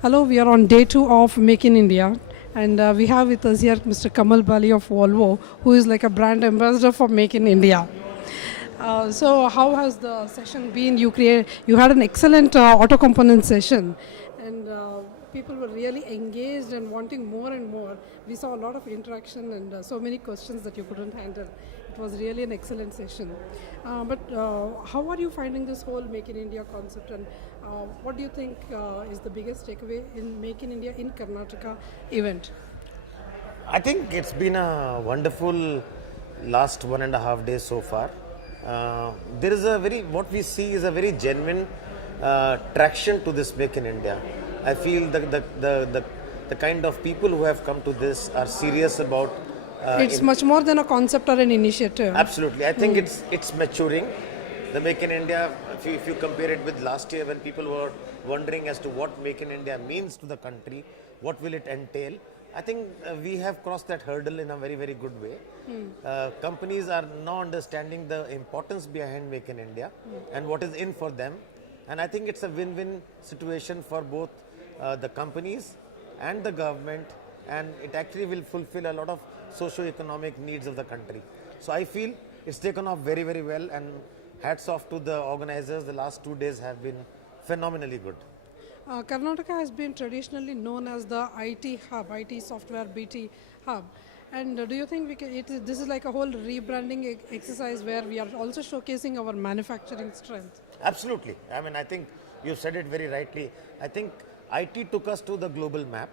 Hello, we are on day 2 of Make in India, and we have with us here Mr. Kamal Bali of Volvo, who is like a brand ambassador for Make in India. So, how has the session been? You had an excellent auto component session, and people were really engaged and wanting more and more. We saw a lot of interaction and so many questions that you couldn't handle. It was really an excellent session. But how are you finding this whole Make in India concept, and what do you think is the biggest takeaway in Make in India in Karnataka event? I think it's been a wonderful last 1.5 days so far. There is what we see is a very genuine traction to this Make in India. I feel the kind of people who have come to this are serious about. It's much more than a concept or an initiative. Absolutely, I think it's maturing. The Make in India, if you compare it with last year when people were wondering as to what Make in India means to the country, what will it entail, I think we have crossed that hurdle in a very, very good way. Companies are now understanding the importance behind Make in India and what is in for them. And I think it's a win-win situation for both the companies and the government, and it actually will fulfill a lot of socio-economic needs of the country. So I feel it's taken off very, very well, and hats off to the organizers. The last 2 days have been phenomenally good. Karnataka has been traditionally known as the IT hub, IT software BT hub. And do you think this is like a whole rebranding exercise where we are also showcasing our manufacturing strength? Absolutely. I mean, I think you said it very rightly. I think IT took us to the global map,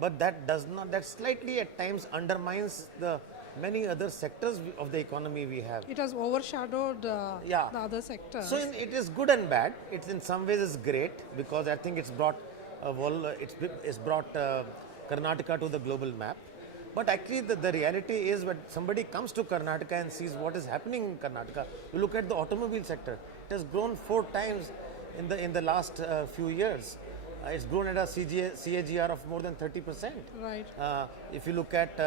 but that slightly at times undermines the many other sectors of the economy we have. It has overshadowed the other sectors. So it is good and bad. It's in some ways is great because I think it's brought Karnataka to the global map. But actually the reality is when somebody comes to Karnataka and sees what is happening in Karnataka, you look at the automobile sector. It has grown 4 times in the last few years. It's grown at a CAGR of more than 30%. Right. If you look at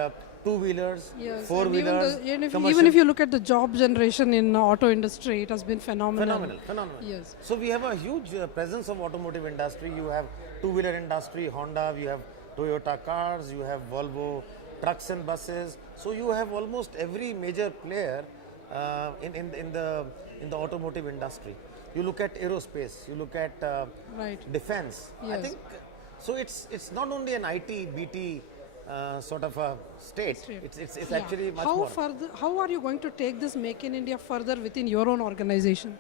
two-wheelers, yes, four-wheelers, even if you look at the job generation in auto industry, it has been phenomenal. Phenomenal. Yes. So we have a huge presence of automotive industry. You have two-wheeler industry, Honda, you have Toyota cars, you have Volvo trucks and buses. So you have almost every major player in the automotive industry. You look at aerospace, you look at defense. Yes. I think so. It's not only an IT BT sort of a state. It's actually much more. How are you going to take this Make in India further within your own organization?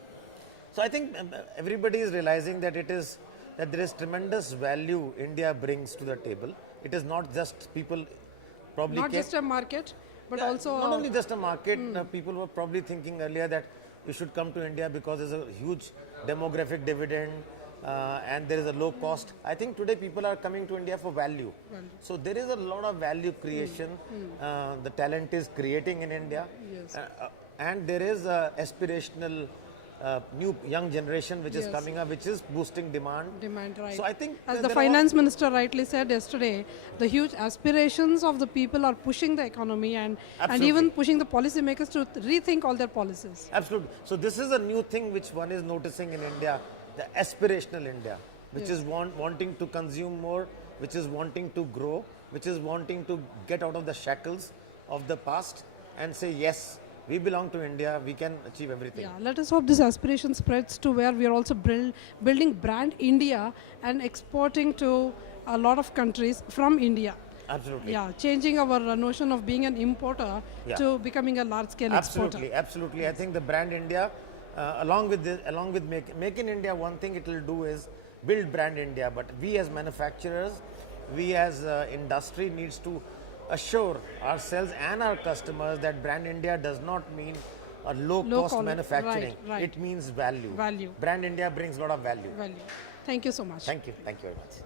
So I think everybody is realizing that there is tremendous value India brings to the table. It is not just people probably not just a market, but also not only just a market. People were probably thinking earlier that you should come to India because there's a huge demographic dividend and there is a low cost. I think today people are coming to India for value. So there is a lot of value creation. The talent is creating in India. Yes. And there is a aspirational new young generation which is coming up, which is boosting demand. Right. So I think as the finance minister rightly said yesterday, the huge aspirations of the people are pushing the economy and even pushing the policymakers to rethink all their policies. Absolutely. So this is a new thing which one is noticing in India, the aspirational India, which is wanting to consume more, which is wanting to grow, which is wanting to get out of the shackles of the past and say yes, we belong to India, we can achieve everything. Yeah, let us hope this aspiration spreads to where we are also building brand India and exporting to a lot of countries from India. Absolutely. Yeah, changing our notion of being an importer to becoming a large-scale exporter. Absolutely. I think the brand India, along with Make in India, one thing it will do is build brand India. But we as manufacturers, we as industry needs to assure ourselves and our customers that brand India does not mean a low-cost manufacturing. Right. It means value. Value. Brand India brings a lot of value. Thank you so much. Thank you very much.